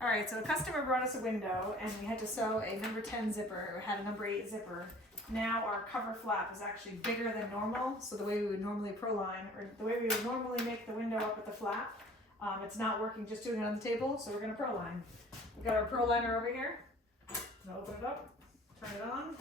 All right, so a customer brought us a window and we had to sew a number 10 zipper, or had a number 8 zipper. Now our cover flap is actually bigger than normal, so the way we would normally Proline, or the way we would normally make the window up at the flap, it's not working just doing it on the table, so we're gonna Proline. We've got our Proliner over here. So open it up, turn it on.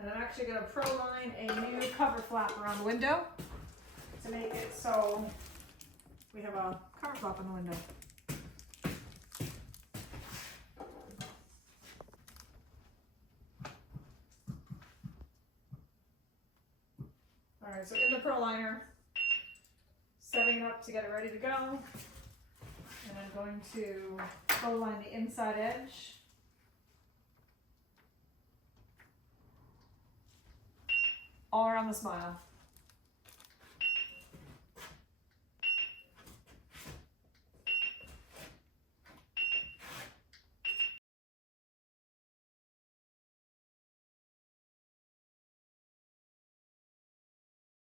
And I'm actually going to Proline a new cover flap around the window to make it so we have a cover flap on the window. Alright, so in the Proliner, setting it up to get it ready to go. And I'm going to Proline the inside edge. All around the smile.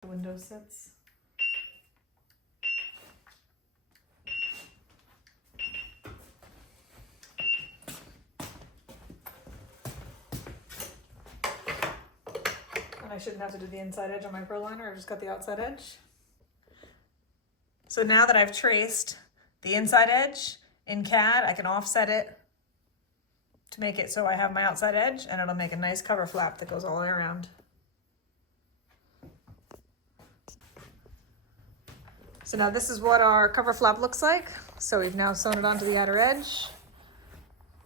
The window sits. And I shouldn't have to do the inside edge on my Proliner, I just got the outside edge. So now that I've traced the inside edge in CAD, I can offset it to make it so I have my outside edge, and it'll make a nice cover flap that goes all the way around. So now this is what our cover flap looks like. So we've now sewn it onto the outer edge.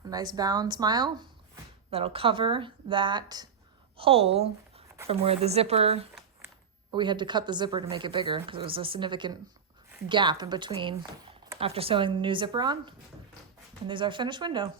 A nice bound smile that'll cover that hole from where the zipper, we had to cut the zipper to make it bigger because there was a significant gap in between after sewing the new zipper on. And there's our finished window.